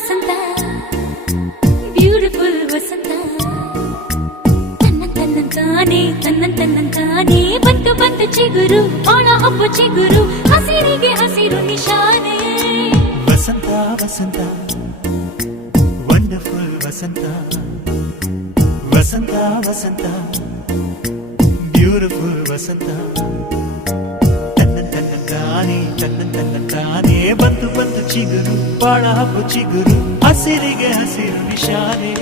ವಸಂತ beautiful ವಸಂತ ತನ್ನಂತಾನೆ ಬಂತು ಬಂತು ಚಿಗುರು ಒಳ ಹಬ್ಬ ಚಿಗುರು ಹಸಿರಿಗೆ ಹಸಿರು ನಿಶಾನೆ ವಸಂತ ವಸಂತ ವಂಡರ್ಫುಲ್ ವಸಂತ ವಸಂತ ವಸಂತ ಬ್ಯೂಟಿಫುಲ್ ವಸಂತ ತನ್ನಂತಾನೆ ಬಂತು ಬಂತು ಚಿಗುರು ಬಾಳ ಹಬ್ಬ ಚಿಗುರು ಹಸಿರಿಗೆ ಹಸಿರು ನಿಶಾನೆ